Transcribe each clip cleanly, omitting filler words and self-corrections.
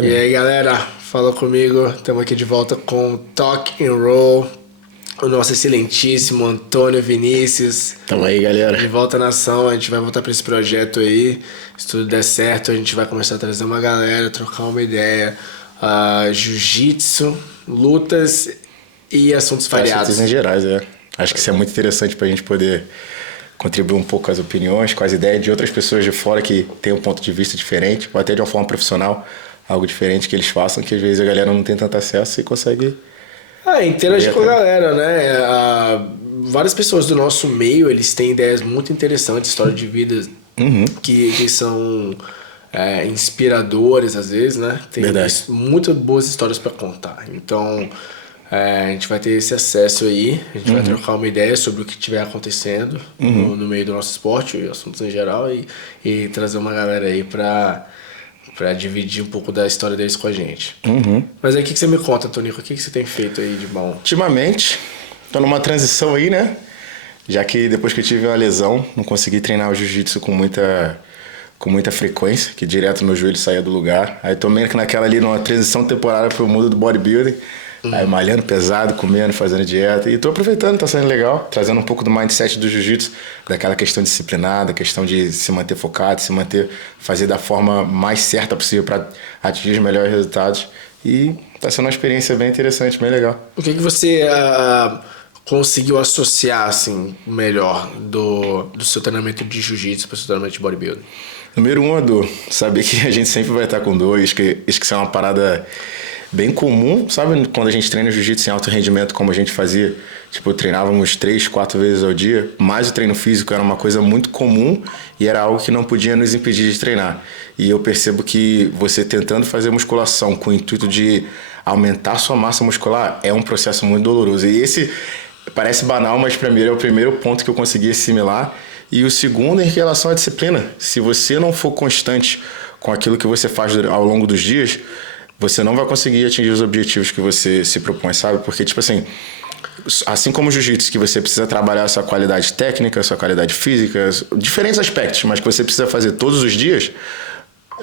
E aí, galera, fala comigo. Estamos aqui de volta com Talk and Roll. O nosso excelentíssimo Antônio Vinícius. Tamo aí, galera. De volta na ação, a gente vai voltar para esse projeto aí. Se tudo der certo, a gente vai começar a trazer uma galera, trocar uma ideia. Jiu-jitsu, lutas e assuntos variados. Assuntos em gerais, Acho que isso é muito interessante pra gente poder contribuir um pouco com as opiniões, com as ideias de outras pessoas de fora que têm um ponto de vista diferente, ou até de uma forma profissional, algo diferente que eles façam, que às vezes a galera não tem tanto acesso e consegue... interagir com a galera, né? Várias pessoas do nosso meio, eles têm ideias muito interessantes, histórias de vida que são inspiradoras às vezes, né? Tem muitas boas histórias para contar. Então, a gente vai ter esse acesso aí, a gente vai trocar uma ideia sobre o que estiver acontecendo no meio do nosso esporte e assuntos em geral e trazer uma galera aí para dividir um pouco da história deles com a gente. Mas aí o que você me conta, Tonico? O que você tem feito aí de bom? Ultimamente, tô numa transição aí, né? Já que depois que eu tive uma lesão, não consegui treinar o jiu-jitsu com muita frequência, que direto meu joelho saía do lugar. Aí tô meio que naquela ali, numa transição temporária pro mundo do bodybuilding. Aí malhando pesado, comendo, fazendo dieta. E tô aproveitando, tá sendo legal. Trazendo um pouco do mindset do jiu-jitsu, daquela questão disciplinada, questão de se manter focado, fazer da forma mais certa possível para atingir os melhores resultados. E tá sendo uma experiência bem interessante, bem legal. O que você conseguiu associar, assim, melhor do seu treinamento de jiu-jitsu para o seu treinamento de bodybuilding? Número 1, saber que a gente sempre vai estar com dor. Isso que é uma parada bem comum, sabe? Quando a gente treina jiu-jitsu em alto rendimento, como a gente fazia, treinávamos 3, 4 vezes ao dia, mas o treino físico era uma coisa muito comum e era algo que não podia nos impedir de treinar. E eu percebo que você tentando fazer musculação com o intuito de aumentar sua massa muscular é um processo muito doloroso. E esse parece banal, mas para mim é o primeiro ponto que eu consegui assimilar. E o segundo em relação à disciplina. Se você não for constante com aquilo que você faz ao longo dos dias, você não vai conseguir atingir os objetivos que você se propõe, sabe? Porque, assim como o jiu-jitsu, que você precisa trabalhar a sua qualidade técnica, a sua qualidade física, diferentes aspectos, mas que você precisa fazer todos os dias,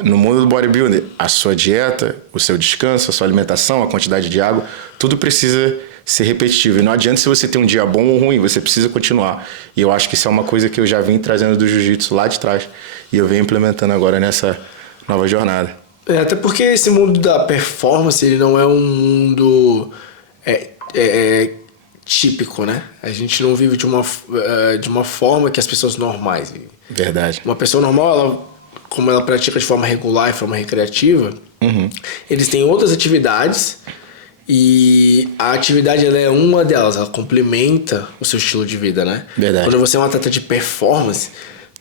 no mundo do bodybuilding, a sua dieta, o seu descanso, a sua alimentação, a quantidade de água, tudo precisa ser repetitivo. E não adianta se você tem um dia bom ou ruim, você precisa continuar. E eu acho que isso é uma coisa que eu já vim trazendo do jiu-jitsu lá de trás e eu venho implementando agora nessa nova jornada. Até porque esse mundo da performance, ele não é um mundo típico, né? A gente não vive de uma forma que as pessoas normais vivem. Verdade. Uma pessoa normal, como ela pratica de forma regular e forma recreativa, eles têm outras atividades e a atividade ela é uma delas, ela complementa o seu estilo de vida, né? Verdade. Quando você é um atleta de performance,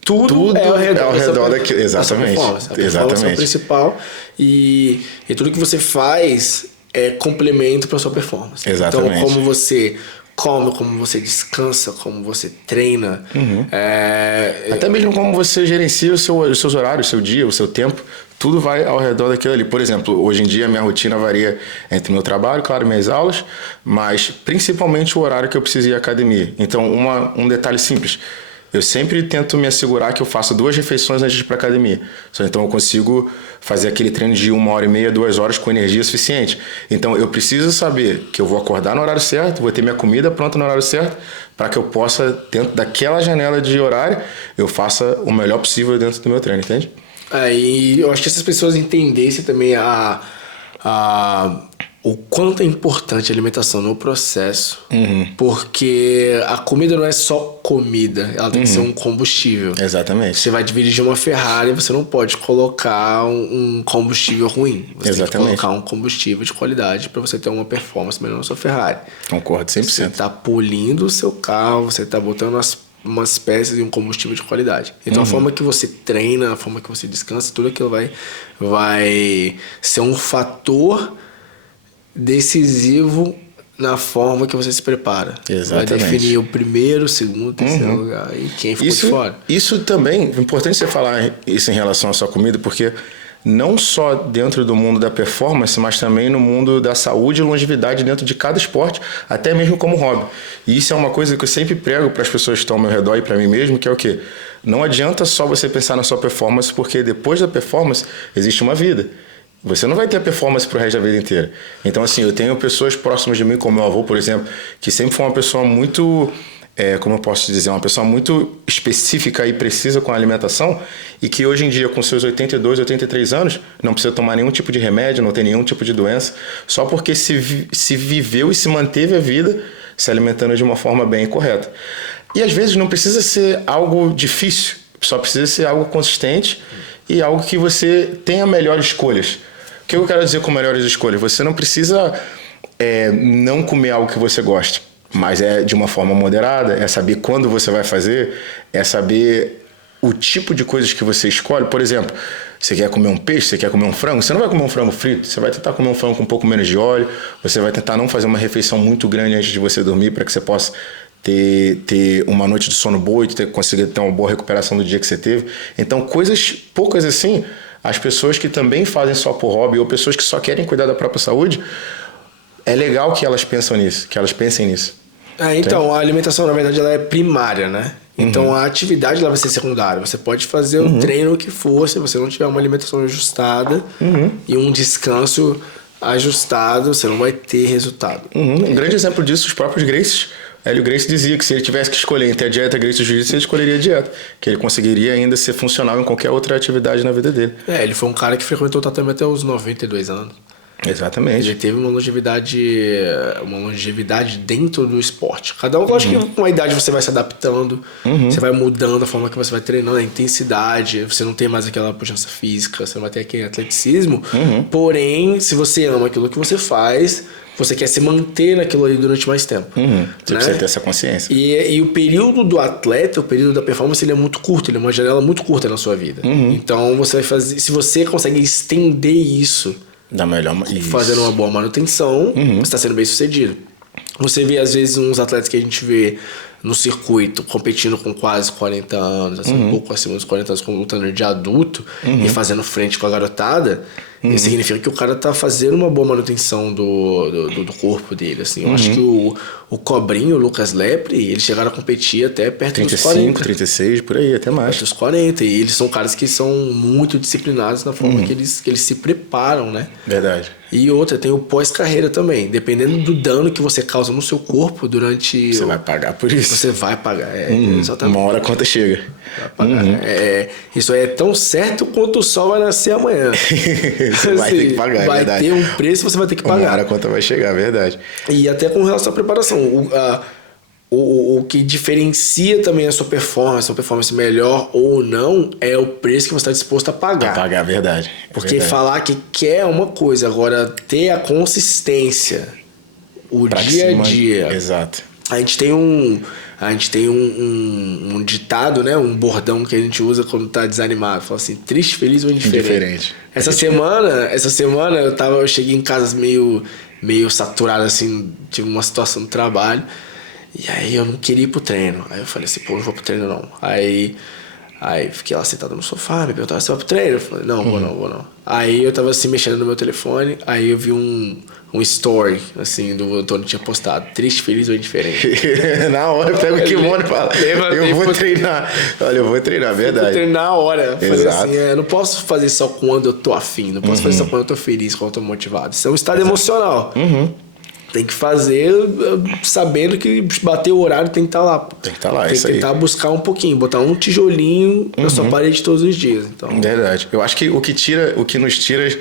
tudo é ao redor daquilo. Exatamente. A performance é o principal e tudo que você faz é complemento para sua performance. Exatamente. Então, como você come, como você descansa, como você treina. Até mesmo como você gerencia os seus horários, o seu dia, o seu tempo. Tudo vai ao redor daquilo ali. Por exemplo, hoje em dia a minha rotina varia entre meu trabalho, claro, minhas aulas, mas principalmente o horário que eu preciso ir à academia. Então, um detalhe simples. Eu sempre tento me assegurar que eu faço 2 refeições antes de ir para a academia. Então eu consigo fazer aquele treino de 1h30, 2 horas com energia suficiente. Então eu preciso saber que eu vou acordar no horário certo, vou ter minha comida pronta no horário certo, para que eu possa, dentro daquela janela de horário, eu faça o melhor possível dentro do meu treino, entende? E eu acho que essas pessoas entendessem também o quanto é importante a alimentação no processo, porque a comida não é só comida, ela tem que ser um combustível. Exatamente. Você vai dirigir uma Ferrari, você não pode colocar um combustível ruim. Você tem que colocar um combustível de qualidade para você ter uma performance melhor na sua Ferrari. Concordo 100%. Você está polindo o seu carro, você está botando umas peças e um combustível de qualidade. Então a forma que você treina, a forma que você descansa, tudo aquilo vai ser um fator decisivo na forma que você se prepara. Exatamente. Vai definir o primeiro, o segundo, o terceiro lugar e quem ficou de fora. Isso também, é importante você falar isso em relação à sua comida, porque não só dentro do mundo da performance, mas também no mundo da saúde e longevidade dentro de cada esporte, até mesmo como hobby. E isso é uma coisa que eu sempre prego para as pessoas que estão ao meu redor e para mim mesmo, que é o quê? não adianta só você pensar na sua performance, porque depois da performance existe uma vida. Você não vai ter performance pro resto da vida inteira. Então, assim, eu tenho pessoas próximas de mim, como meu avô, por exemplo, que sempre foi uma pessoa muito, como eu posso dizer, uma pessoa muito específica e precisa com a alimentação, e que hoje em dia, com seus 82, 83 anos, não precisa tomar nenhum tipo de remédio, não tem nenhum tipo de doença, só porque se viveu e se manteve a vida se alimentando de uma forma bem correta. E às vezes não precisa ser algo difícil, só precisa ser algo consistente e algo que você tenha melhores escolhas. O que eu quero dizer com melhores escolhas? Você não precisa não comer algo que você goste, mas é de uma forma moderada, é saber quando você vai fazer, é saber o tipo de coisas que você escolhe. Por exemplo, você quer comer um peixe, você quer comer um frango, você não vai comer um frango frito, você vai tentar comer um frango com um pouco menos de óleo, você vai tentar não fazer uma refeição muito grande antes de você dormir para que você possa ter uma noite de sono boa e conseguir ter uma boa recuperação do dia que você teve. Então, coisas poucas assim, as pessoas que também fazem só por hobby ou pessoas que só querem cuidar da própria saúde, é legal que elas pensem nisso. Então, a alimentação, na verdade, ela é primária, né? Então, a atividade ela vai ser secundária. Você pode fazer o treino que for, se você não tiver uma alimentação ajustada e um descanso ajustado, você não vai ter resultado. Um grande exemplo disso, os próprios Gracies. Hélio Gracie dizia que se ele tivesse que escolher entre a dieta Gracie e o jiu-jitsu, ele escolheria a dieta, que ele conseguiria ainda ser funcional em qualquer outra atividade na vida dele. Ele foi um cara que frequentou o tatame até os 92 anos. Exatamente. Ele teve uma longevidade dentro do esporte. Cada um, acho que com a idade você vai se adaptando, você vai mudando a forma que você vai treinando, a intensidade, você não tem mais aquela pujança física, você não vai ter aquele atleticismo. Porém, se você ama aquilo que você faz, você quer se manter naquilo ali durante mais tempo. Você precisa ter essa consciência. E o período do atleta, o período da performance, ele é muito curto, ele é uma janela muito curta na sua vida. Então, você vai fazer, se você consegue estender isso, fazendo uma boa manutenção, você está sendo bem sucedido. Você vê, às vezes, uns atletas que a gente vê no circuito competindo com quase 40 anos, assim, um pouco acima dos 40 anos, como lutando de adulto e fazendo frente com a garotada. Isso significa que o cara tá fazendo uma boa manutenção do corpo dele, assim. Eu acho que o Cobrinho, o Lucas Lepre, eles chegaram a competir até perto dos 40. 35, 36, por aí, até mais. Perto dos 40. E eles são caras que são muito disciplinados na forma que eles se preparam, né? Verdade. E outra, tem o pós-carreira também. Dependendo do dano que você causa no seu corpo durante... Você vai pagar por isso. Você vai pagar, exatamente. Uma hora a conta chega. Vai pagar. Isso aí é tão certo quanto o sol vai nascer amanhã. Você vai ter que pagar, é verdade. Vai ter um preço, você vai ter que pagar. Uma hora a conta vai chegar, é verdade. E até com relação à preparação. O que diferencia também a sua performance melhor ou não, é o preço que você está disposto a pagar. Pagar, verdade. Porque falar que quer uma coisa, agora ter a consistência, o dia a dia. Exato. A gente tem um ditado, né? Um bordão que a gente usa quando tá desanimado. Fala assim, triste, feliz ou indiferente. Essa semana eu cheguei em casa meio saturado, assim, tive uma situação no trabalho. E aí eu não queria ir pro treino. Aí eu falei assim, não vou pro treino não. Aí fiquei lá sentado no sofá, me perguntaram se vai pro treino. Eu falei, não, vou não. Aí eu tava assim, mexendo no meu telefone, aí eu vi um story, assim, do Antônio tinha postado, triste, feliz ou indiferente. Na hora eu pego o kimono e falo, eu vou treinar. Olha, eu vou treinar, verdade. Vou treinar na hora. Exato. Assim, eu não posso fazer só quando eu tô afim, não posso fazer só quando eu tô feliz, quando eu tô motivado. Isso é um estado emocional. Tem que fazer sabendo que bater o horário tem que estar lá. Tem que estar lá, tem que tentar buscar um pouquinho, botar um tijolinho na sua parede todos os dias. Então... Verdade. Eu acho que o que nos tira,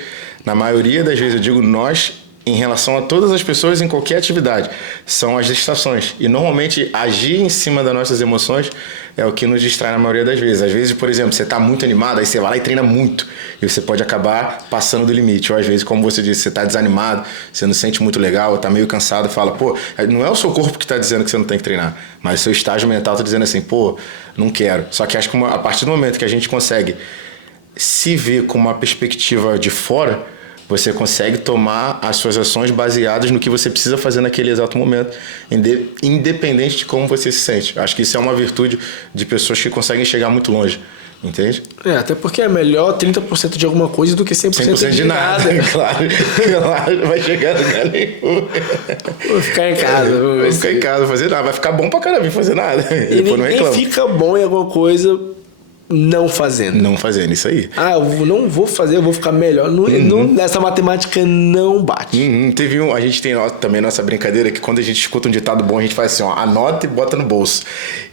na maioria das vezes, eu digo nós, em relação a todas as pessoas em qualquer atividade, são as distrações. E normalmente agir em cima das nossas emoções é o que nos distrai na maioria das vezes. Às vezes, por exemplo, você está muito animado, aí você vai lá e treina muito. E você pode acabar passando do limite. Ou às vezes, como você disse, você está desanimado, você não se sente muito legal, está meio cansado, fala, não é o seu corpo que está dizendo que você não tem que treinar, mas o seu estágio mental está dizendo assim, não quero. Só que acho que a partir do momento que a gente consegue se ver com uma perspectiva de fora, você consegue tomar as suas ações baseadas no que você precisa fazer naquele exato momento, independente de como você se sente. Acho que isso é uma virtude de pessoas que conseguem chegar muito longe, entende? Até porque é melhor 30% de alguma coisa do que 100% de nada. Claro, não vai chegar a lugar nenhum. Vou ficar em casa. Vou ficar em casa, fazer nada. Vai ficar bom pra caramba fazer nada. E nem fica bom em alguma coisa não fazendo. Não fazendo, isso aí. Eu não vou fazer, eu vou ficar melhor. Essa matemática não bate. A gente tem também nossa brincadeira que quando a gente escuta um ditado bom, a gente faz assim, ó, anota e bota no bolso.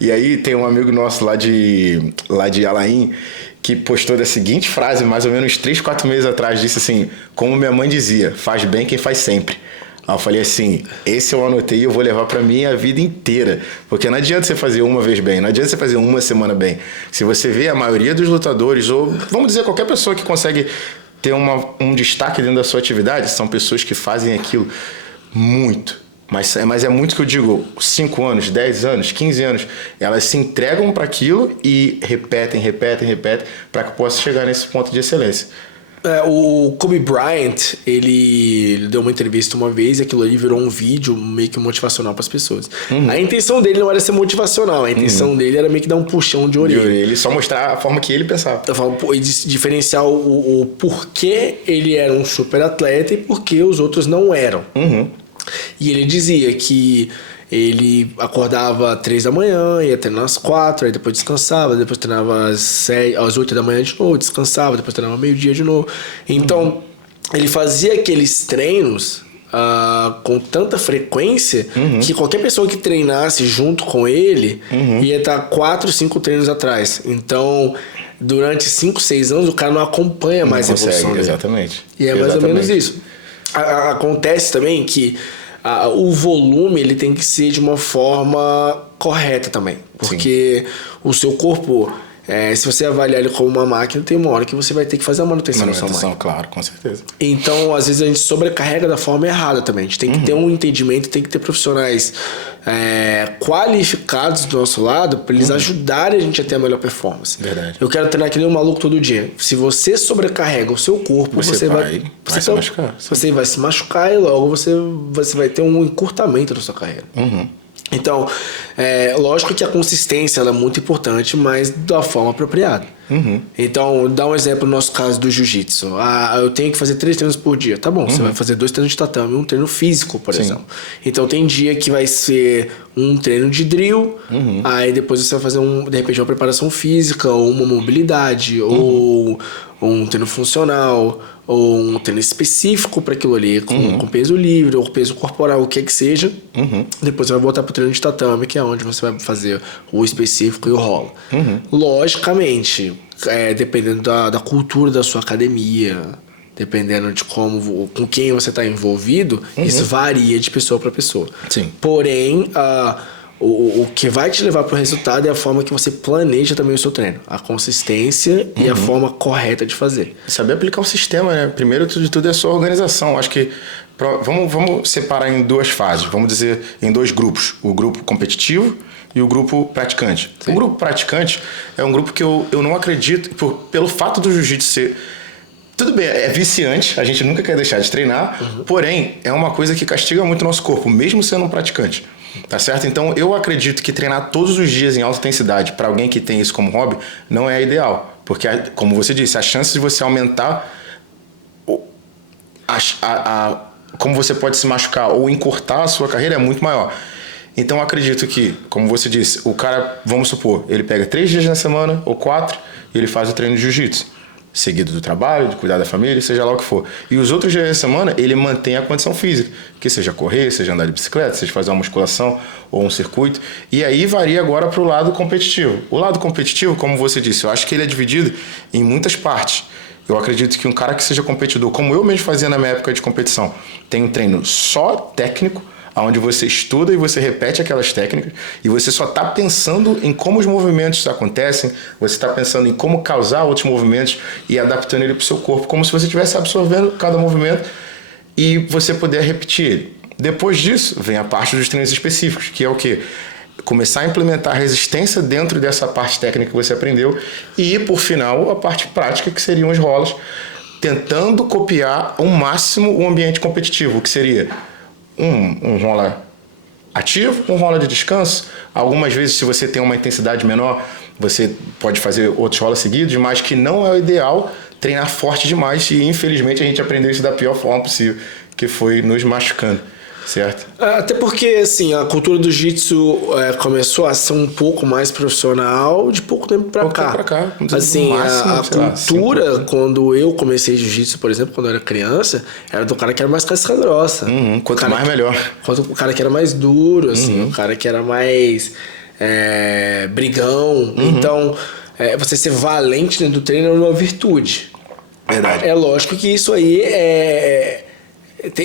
E aí tem um amigo nosso lá de Alain que postou da seguinte frase, mais ou menos 3, 4 meses atrás, disse assim, como minha mãe dizia, faz bem quem faz sempre. Aí eu falei assim, esse eu anotei e eu vou levar pra mim a vida inteira. Porque não adianta você fazer uma vez bem, não adianta você fazer uma semana bem. Se você vê a maioria dos lutadores, ou vamos dizer qualquer pessoa que consegue ter um destaque dentro da sua atividade, são pessoas que fazem aquilo muito. Mas é muito que eu digo, 5 anos, 10 anos, 15 anos, elas se entregam para aquilo e repetem, para que possa chegar nesse ponto de excelência. O Kobe Bryant, ele deu uma entrevista uma vez e aquilo ali virou um vídeo meio que motivacional para as pessoas. A intenção dele não era ser motivacional, a intenção dele era meio que dar um puxão de orelha. Ele só mostrar a forma que ele pensava. E diferenciar o porquê ele era um super atleta e porquê os outros não eram. E ele dizia que ele acordava às 3 da manhã, ia treinar às 4, aí depois descansava, depois treinava às 8 da manhã de novo, descansava, depois treinava meio-dia de novo. Então, ele fazia aqueles treinos com tanta frequência que qualquer pessoa que treinasse junto com ele ia estar 4, 5 treinos atrás. Então, durante 5, 6 anos, o cara não acompanha mais a evolução dele. Exatamente. E é mais ou menos isso. Acontece também que o volume ele tem que ser de uma forma correta também. Porque o seu corpo, se você avaliar ele como uma máquina, tem uma hora que você vai ter que fazer a manutenção da sua máquina. Claro, com certeza. Então, às vezes a gente sobrecarrega da forma errada também. A gente tem que ter um entendimento, tem que ter profissionais qualificados do nosso lado para eles ajudarem a gente a ter a melhor performance. Verdade. Eu quero treinar que nem um maluco todo dia. Se você sobrecarrega o seu corpo, você vai se machucar. Você vai se machucar e logo você vai ter um encurtamento da sua carreira. Então, lógico que a consistência ela é muito importante, mas da forma apropriada. Então, dá um exemplo no nosso caso do jiu-jitsu. Eu tenho que fazer 3 treinos por dia. Tá bom, você vai fazer 2 treinos de tatame e um treino físico, por exemplo. Então, tem dia que vai ser um treino de drill, aí depois você vai fazer, de repente, uma preparação física, ou uma mobilidade, ou um treino funcional, ou um treino específico para aquilo ali, com peso livre, ou peso corporal, o que seja. Depois você vai voltar para o treino de tatame, que é onde você vai fazer o específico e o rolo. Logicamente, dependendo da cultura da sua academia, dependendo de com quem você está envolvido, isso varia de pessoa para pessoa. Porém, o que vai te levar para o resultado é a forma que você planeja também o seu treino. A consistência e a forma correta de fazer. Saber aplicar o sistema, né? Primeiro de tudo é a sua organização. Acho que vamos separar em 2 fases. Vamos dizer em 2 grupos. O grupo competitivo e o grupo praticante. O grupo praticante é um grupo que eu não acredito, pelo fato do jiu-jitsu ser... Tudo bem, é viciante, a gente nunca quer deixar de treinar, porém, é uma coisa que castiga muito o nosso corpo, mesmo sendo um praticante. Tá certo? Então, eu acredito que treinar todos os dias em alta intensidade para alguém que tem isso como hobby não é ideal. Porque, como você disse, a chance de você aumentar como você pode se machucar ou encurtar a sua carreira é muito maior. Então, eu acredito que, como você disse, o cara, vamos supor, ele pega 3 dias na semana ou 4 e ele faz o treino de jiu-jitsu. Seguido do trabalho, de cuidar da família, seja lá o que for. E os outros dias da semana, ele mantém a condição física. Que seja correr, seja andar de bicicleta, seja fazer uma musculação ou um circuito. E aí varia agora para o lado competitivo. O lado competitivo, como você disse, eu acho que ele é dividido em muitas partes. Eu acredito que um cara que seja competidor, como eu mesmo fazia na minha época de competição, tem um treino só técnico, onde você estuda e você repete aquelas técnicas e você só está pensando em como os movimentos acontecem, você está pensando em como causar outros movimentos e adaptando ele para o seu corpo, como se você estivesse absorvendo cada movimento e você puder repetir ele. Depois disso, vem a parte dos treinos específicos, que é o quê? Começar a implementar resistência dentro dessa parte técnica que você aprendeu e, por final, a parte prática, que seriam os rolos, tentando copiar ao máximo o ambiente competitivo, que seria um rola ativo, um rola de descanso. Algumas vezes, se você tem uma intensidade menor, você pode fazer outros rolas seguidos, mas que não é o ideal treinar forte demais e, infelizmente, a gente aprendeu isso da pior forma possível, que foi nos machucando. Certo. Até porque, assim, a cultura do jiu-jitsu começou a ser um pouco mais profissional de pouco tempo pra cá. Assim, a cultura, quando eu comecei jiu-jitsu, por exemplo, quando eu era criança, era do cara que era mais casca grossa. Quanto mais, melhor. Quanto o cara que era mais duro, assim, o cara que era mais brigão. Então, você ser valente dentro do treino é uma virtude. Verdade. É lógico que isso aí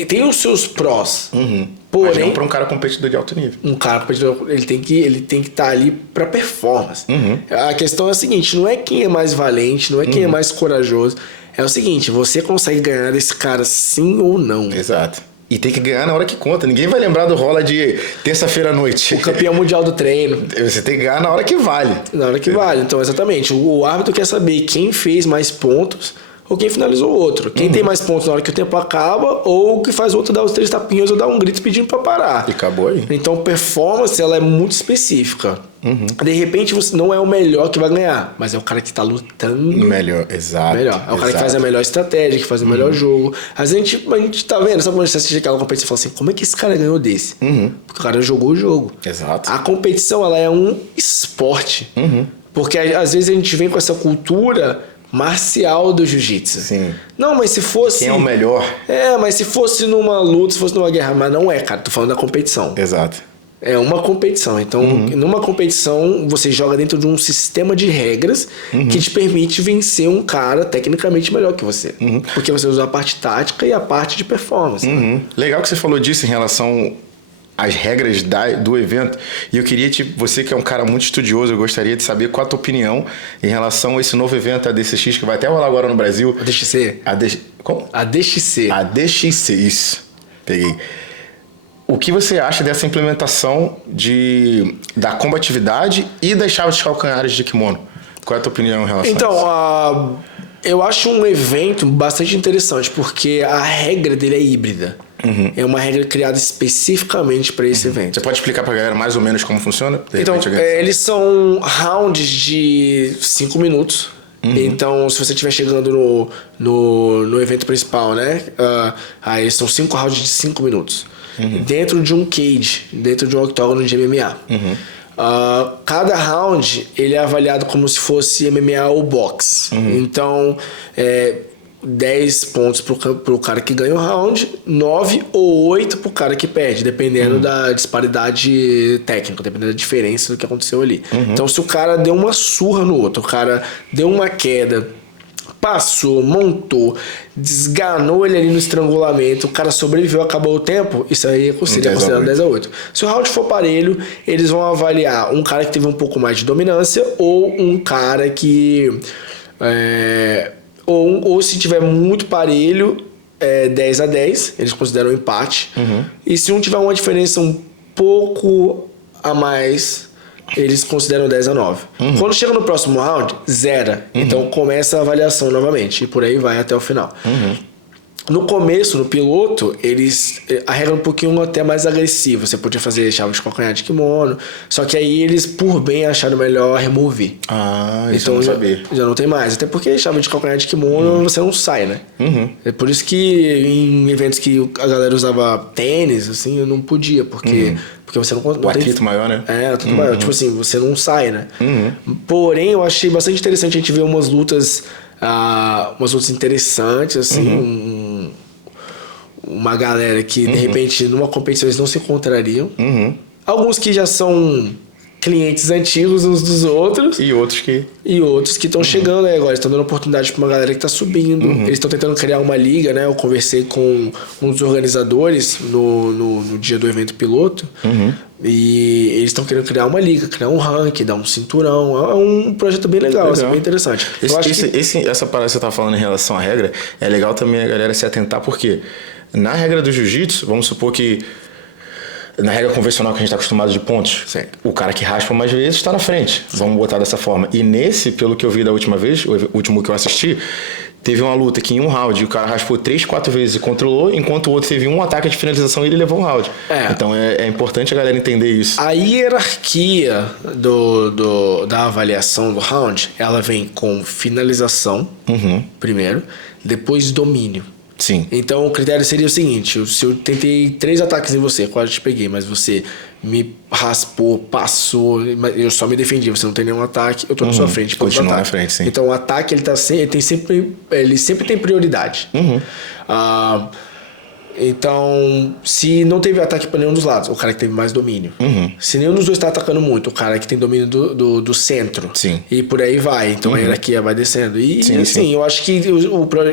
tem os seus prós. Porém, mas não para um cara competidor de alto nível. Um cara competidor, ele tem que estar ali para performance. A questão é a seguinte, não é quem é mais valente, não é quem é mais corajoso. É o seguinte, você consegue ganhar desse cara sim ou não. Exato. E tem que ganhar na hora que conta. Ninguém vai lembrar do rola de terça-feira à noite. O campeão mundial do treino. Você tem que ganhar na hora que vale. Na hora que vale. Então, exatamente. O árbitro quer saber quem fez mais pontos ou quem finalizou o outro. Quem tem mais pontos na hora que o tempo acaba ou que faz o outro dar os 3 tapinhas ou dar um grito pedindo pra parar. E acabou aí. Então, performance, ela é muito específica. De repente, você não é o melhor que vai ganhar, mas é o cara que tá lutando. Melhor, exato. Melhor. É o cara que faz a melhor estratégia, que faz o melhor jogo. Às vezes a gente tá vendo, sabe quando você assiste aquela competição e fala assim, como é que esse cara ganhou desse? Porque o cara jogou o jogo. Exato. A competição, ela é um esporte. Porque às vezes a gente vem com essa cultura marcial do jiu-jitsu. Sim. Não, mas se fosse... Quem é o melhor? Mas se fosse numa luta, se fosse numa guerra, mas não é, cara. Tô falando da competição. Exato. É uma competição. Então, numa competição, você joga dentro de um sistema de regras que te permite vencer um cara tecnicamente melhor que você. Porque você usa a parte tática e a parte de performance. Né? Legal que você falou disso em relação às regras do evento. E eu queria, você que é um cara muito estudioso, eu gostaria de saber qual a tua opinião em relação a esse novo evento, a DCX, que vai até rolar agora no Brasil. A DXC? Como? A DXC. A DXC, isso. Peguei. O que você acha dessa implementação da combatividade e das chaves de calcanhares de kimono? Qual é a tua opinião em relação a isso? Então, eu acho um evento bastante interessante, porque a regra dele é híbrida. É uma regra criada especificamente para esse evento. Você pode explicar pra galera mais ou menos como funciona? Então, eles são rounds de 5 minutos. Então, se você estiver chegando no evento principal, né? Aí são 5 rounds de 5 minutos. Dentro de um cage, dentro de um octógono de MMA. Cada round ele é avaliado como se fosse MMA ou boxe. Então, 10 pontos pro cara que ganha o round, 9 ou 8 pro cara que perde, dependendo da disparidade técnica, dependendo da diferença do que aconteceu ali. Então, se o cara deu uma surra no outro, o cara deu uma queda, passou, montou, desganou ele ali no estrangulamento, o cara sobreviveu, acabou o tempo, isso aí seria considerado 10 a 8. Se o round for parelho, eles vão avaliar um cara que teve um pouco mais de dominância ou um cara que... Ou se tiver muito parelho, 10 a 10, eles consideram um empate. E se um tiver uma diferença um pouco a mais, eles consideram 10 a 9. Quando chega no próximo round, zera. Então começa a avaliação novamente. E por aí vai até o final. No começo, no piloto, a regra é um pouquinho até mais agressiva. Você podia fazer chave de calcanhar de kimono. Só que aí eles, por bem, acharam melhor remover. Isso eu não sabia. Já não tem mais. Até porque chave de calcanhar de kimono você não sai, né? É por isso que em eventos que a galera usava tênis, assim, eu não podia. Porque você não consegue. O atrito maior, né? O atrito maior. Tipo assim, você não sai, né? Porém, eu achei bastante interessante a gente ver umas lutas interessantes, assim, uma galera que de repente numa competição eles não se encontrariam. Alguns que já são clientes antigos uns dos outros. E outros que estão chegando aí agora, estão dando oportunidade para uma galera que está subindo. Eles estão tentando criar uma liga, né? Eu conversei com um dos organizadores no dia do evento piloto. E eles estão querendo criar uma liga, criar um ranking, dar um cinturão. É um projeto bem legal. Assim, bem interessante. Essa parada que você tá falando em relação à regra, é legal também a galera se atentar, porque na regra do jiu-jitsu, vamos supor que na regra convencional que a gente está acostumado de pontos, o cara que raspa mais vezes está na frente. Vamos botar dessa forma. E nesse, pelo que eu vi da última vez, o último que eu assisti, teve uma luta que em um round o cara raspou 3, 4 vezes e controlou, enquanto o outro teve um ataque de finalização e ele levou um round. Então é importante a galera entender isso. A hierarquia da avaliação do round, ela vem com finalização primeiro, depois domínio. Sim. Então o critério seria o seguinte: se eu tentei 3 ataques em você, quase te peguei, mas você me raspou, passou, eu só me defendi, você não tem nenhum ataque, eu tô na sua frente. Continua na frente, sim. Então o ataque ele sempre tem prioridade. Então, se não teve ataque para nenhum dos lados, o cara que teve mais domínio. Se nenhum dos dois está atacando muito, o cara que tem domínio do centro. Sim. E por aí vai. Então a hierarquia vai descendo. E sim. eu acho que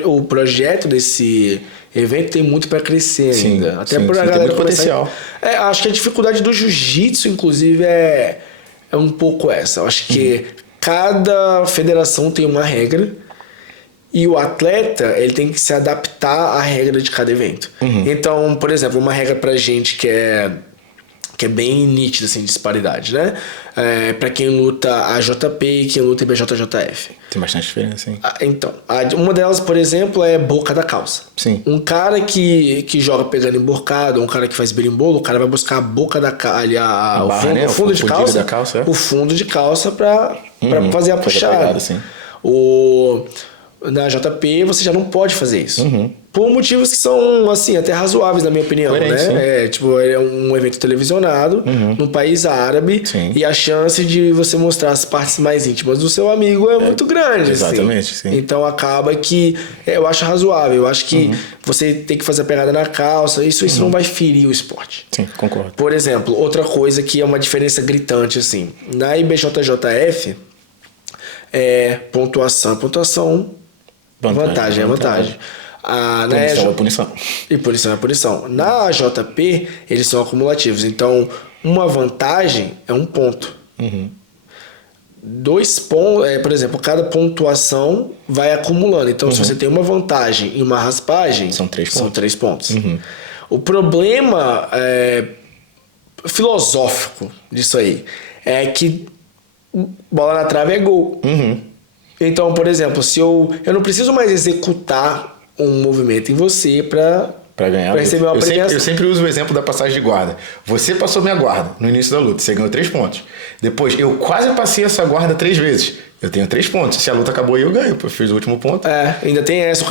o projeto desse evento tem muito para crescer ainda. Até por a galera tem muito potencial. Acho que a dificuldade do jiu-jitsu, inclusive, é um pouco essa. Eu acho que cada federação tem uma regra. E o atleta, ele tem que se adaptar à regra de cada evento. Então, por exemplo, uma regra pra gente que é bem nítida, assim, disparidade, né? Pra quem luta AJP e quem luta IBJJF. Tem bastante diferença, hein? Então, uma delas, por exemplo, é boca da calça. Sim. Um cara que joga pegando emborcado, um cara que faz berimbolo, o cara vai buscar a boca da calça, o fundo de calça, da calça, o fundo de calça pra fazer a puxada. Pegada, sim. Na JP você já não pode fazer isso. Por motivos que são, assim, até razoáveis, na minha opinião, né? É um evento televisionado num país árabe. Sim. E a chance de você mostrar as partes mais íntimas do seu amigo é muito grande. Exatamente, assim. sim. Então acaba que eu acho razoável. Eu acho que você tem que fazer a pegada na calça. Isso não vai ferir o esporte. Sim, concordo. Por exemplo, outra coisa que é uma diferença gritante, assim. Na IBJJF, pontuação, vantagem é vantagem. Punição é punição. E punição é punição. Na JP, eles são acumulativos. Então, uma vantagem é 1 ponto. 2 pontos, por exemplo, cada pontuação vai acumulando. Então, se você tem uma vantagem e uma raspagem, são 3 pontos. São 3 pontos. O problema filosófico disso aí é que bola na trave é gol. Então, por exemplo, se eu não preciso mais executar um movimento em você para ganhar, pra receber uma premiação. Eu sempre uso o exemplo da passagem de guarda. Você passou minha guarda no início da luta, você ganhou 3 pontos. Depois, eu quase passei essa guarda 3 vezes. Eu tenho 3 pontos. Se a luta acabou aí, eu ganho. Eu fiz o último ponto. Ainda tem essa.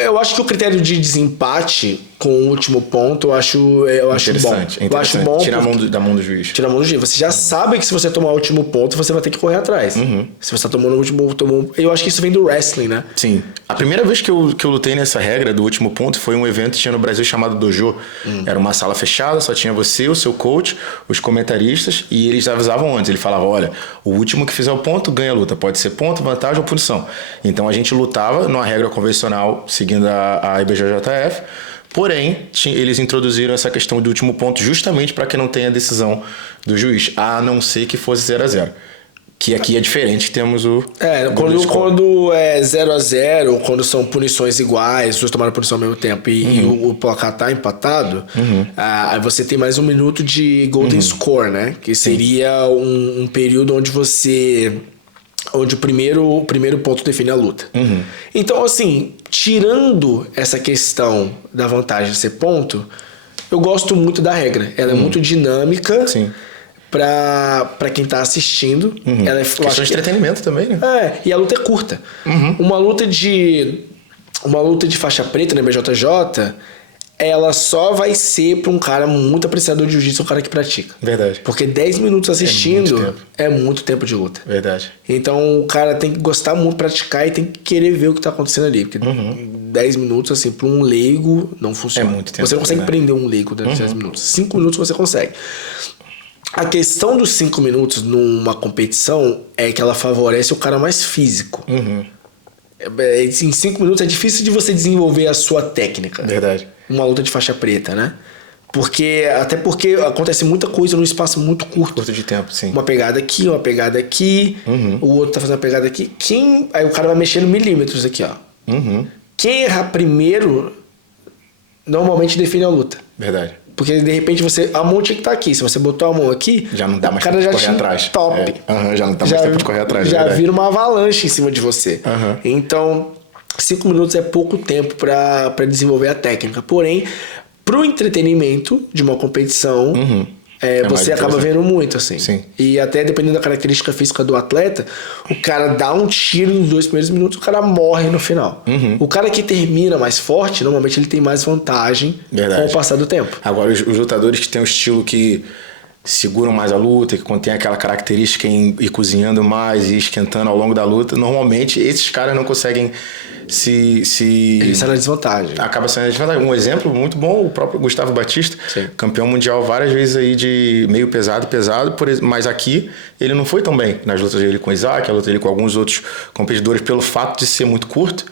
Eu acho que o critério de desempate com o último ponto, eu acho bom. Interessante. Eu acho bom. Tira da mão do juiz. Tira a mão do juiz. Você já sabe que se você tomar o último ponto, você vai ter que correr atrás. Se você tá tomando o último... Eu acho que isso vem do wrestling, né? Sim. A primeira vez que eu lutei nessa regra do último ponto foi um evento que tinha no Brasil chamado Dojo. Era uma sala fechada, só tinha você, o seu coach, os comentaristas, e eles avisavam antes. Ele falava, olha, o último que fizer o ponto ganha a luta. Pode ser ponto, vantagem ou punição. Então a gente lutava numa regra convencional, seguindo a IBJJF. Porém, eles introduziram essa questão do último ponto justamente para que não tenha decisão do juiz, a não ser que fosse 0-0. Que aqui é diferente, temos o... Quando é 0-0, ou quando são punições iguais, os dois tomaram punição ao mesmo tempo e o placar tá empatado, aí você tem mais 1 minuto de golden score, né? Que seria um período onde o primeiro ponto define a luta. Então, assim, tirando essa questão da vantagem de ser ponto, eu gosto muito da regra. Ela é muito dinâmica. Sim. Pra quem tá assistindo. Ela questão de entretenimento também, né? E a luta é curta. Uma luta de faixa preta na BJJ, ela só vai ser pra um cara muito apreciador de jiu-jitsu, um cara que pratica. Verdade. Porque 10 minutos assistindo é muito tempo de luta. Verdade. Então o cara tem que gostar muito, praticar e tem que querer ver o que tá acontecendo ali. Porque 10 minutos, assim, pra um leigo não funciona. É muito tempo. Você não consegue prender um leigo durante 10 minutos. 5 minutos você consegue. A questão dos 5 minutos numa competição é que ela favorece o cara mais físico. Em 5 minutos é difícil de você desenvolver a sua técnica. Verdade. Uma luta de faixa preta, né? Até porque acontece muita coisa num espaço muito curto. Curto de tempo, sim. Uma pegada aqui, o outro tá fazendo uma pegada aqui. Aí o cara vai mexendo milímetros aqui, ó. Quem errar primeiro normalmente define a luta. Verdade. Porque de repente a mão tinha que estar aqui. Se você botou a mão aqui, já não dá mais tempo de correr atrás. Top. Já não dá mais tempo de correr atrás. Já vira uma avalanche em cima de você. Então, 5 minutos é pouco tempo para desenvolver a técnica. Porém, pro entretenimento de uma competição, você acaba vendo muito, assim. Sim. E até dependendo da característica física do atleta, o cara dá um tiro nos 2 primeiros minutos, o cara morre no final. O cara que termina mais forte, normalmente ele tem mais vantagem com o passar do tempo. Agora, os lutadores que têm um estilo que seguram mais a luta, que contém aquela característica em ir cozinhando mais e esquentando ao longo da luta, normalmente esses caras não conseguem Eles saem na desvantagem. Acaba sendo na desvantagem. Um exemplo muito bom, o próprio Gustavo Batista, campeão mundial várias vezes aí de meio pesado, mas aqui ele não foi tão bem nas lutas dele com o Isaac, a luta dele com alguns outros competidores, pelo fato de ser muito curto.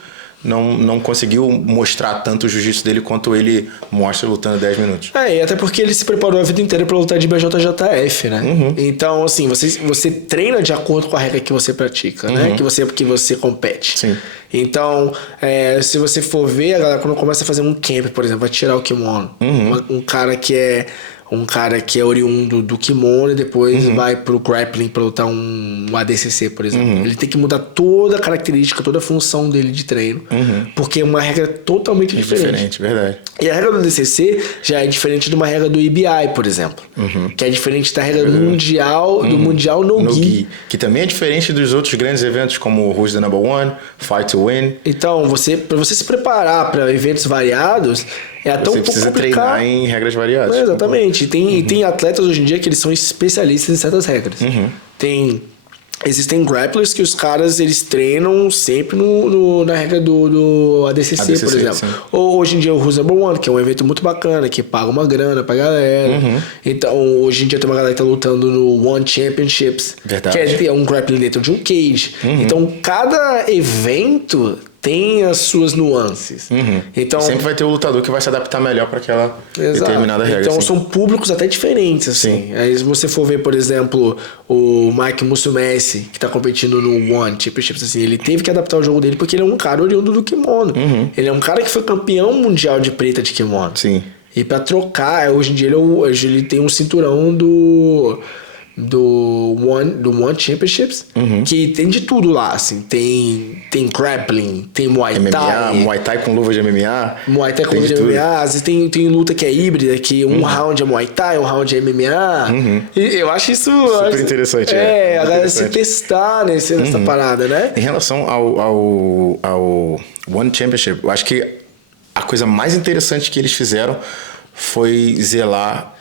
Não conseguiu mostrar tanto o jiu-jitsu dele quanto ele mostra lutando 10 minutos. E até porque ele se preparou a vida inteira pra lutar de BJJF, né? Então, assim, você treina de acordo com a regra que você pratica, né? Que você compete. Sim. Então, se você for ver, a galera quando começa a fazer um camp, por exemplo, vai tirar o kimono. Um cara que é oriundo do kimono e depois vai pro grappling pra lutar um ADCC, por exemplo. Ele tem que mudar toda a característica, toda a função dele de treino, porque é uma regra totalmente diferente. Verdade. E a regra do ADCC já é diferente de uma regra do IBI, por exemplo, que é diferente da regra do Mundial No Gi. Que também é diferente dos outros grandes eventos como Who's the Number One, Fight to Win. Então, pra você se preparar para eventos variados, é até um pouco precisa complicado. treinar em regras variadas. Exatamente. E tem atletas hoje em dia que eles são especialistas em certas regras. Existem grapplers que os caras eles treinam sempre na regra do ADCC, por exemplo. Sim. Ou hoje em dia o Who's Number One, que é um evento muito bacana, que paga uma grana pra galera. Então, hoje em dia tem uma galera que tá lutando no One Championships. Verdade. Que é um grappling dentro de um cage. Então, cada evento tem as suas nuances. Então, sempre vai ter o lutador que vai se adaptar melhor para aquela determinada regra. Então são públicos até diferentes, assim. Aí se você for ver, por exemplo, o Mike Musumeci, que tá competindo no One Championships, assim, ele teve que adaptar o jogo dele porque ele é um cara oriundo do kimono. Ele é um cara que foi campeão mundial de preta de kimono. Sim. E pra trocar, hoje em dia ele tem um cinturão do One Championships, que tem de tudo lá, assim. Tem grappling, tem Muay Thai. Muay Thai com luva de MMA. Muay Thai com luva de MMA. Às vezes tem luta que é híbrida, que um round é Muay Thai, um round é MMA. E eu acho isso... Super interessante. A galera se testar nessa parada, né? Em relação ao One Championship, eu acho que a coisa mais interessante que eles fizeram foi zelar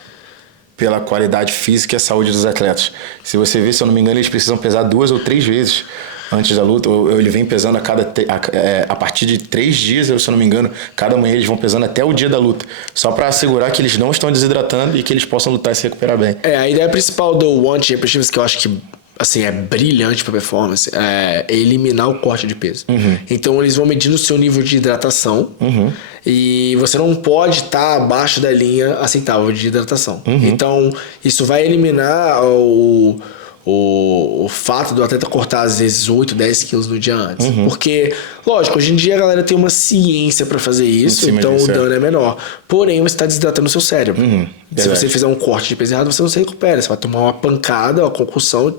pela qualidade física e a saúde dos atletas. Se você ver, se eu não me engano, eles precisam pesar 2 ou 3 vezes antes da luta. Ou ele vem pesando a partir de 3 dias, se eu não me engano, cada manhã eles vão pesando até o dia da luta. Só para assegurar que eles não estão desidratando e que eles possam lutar e se recuperar bem. A ideia principal do One Championships, que eu acho que assim, é brilhante para performance, é eliminar o corte de peso. Então eles vão medindo o seu nível de hidratação e você não pode estar abaixo da linha aceitável de hidratação. Então isso vai eliminar o fato do atleta cortar às vezes 8, 10 quilos no dia antes. Porque, lógico, hoje em dia a galera tem uma ciência para fazer isso, então o dano é menor. Porém, você está desidratando o seu cérebro. Se você fizer um corte de peso errado, você não se recupera. Você vai tomar uma pancada, uma concussão.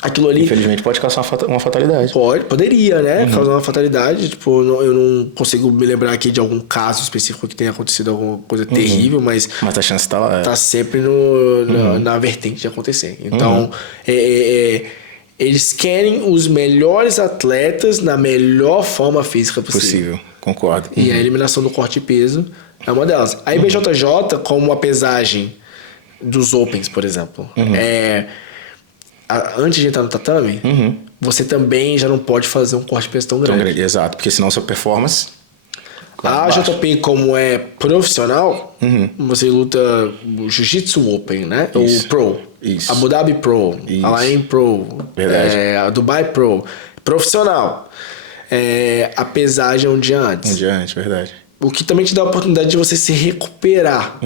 Aquilo ali... Infelizmente pode causar uma fatalidade. Poderia, né? Causar uma fatalidade. Tipo, eu não consigo me lembrar aqui de algum caso específico que tenha acontecido alguma coisa terrível, mas a chance tá sempre na vertente de acontecer. Então, eles querem os melhores atletas na melhor forma física possível. Concordo. E a eliminação do corte de peso é uma delas. A IBJJ, como a pesagem dos Opens, por exemplo, antes de entrar no tatame, você também já não pode fazer um corte de peso tão grande. Exato, porque senão sua performance... A JP, como é profissional, você luta o Jiu-Jitsu Open, né? Isso. O Pro. Isso. Abu Dhabi Pro. Isso. Alain Pro. A Dubai Pro. Profissional. A pesagem é um dia antes. Verdade. O que também te dá a oportunidade de você se recuperar.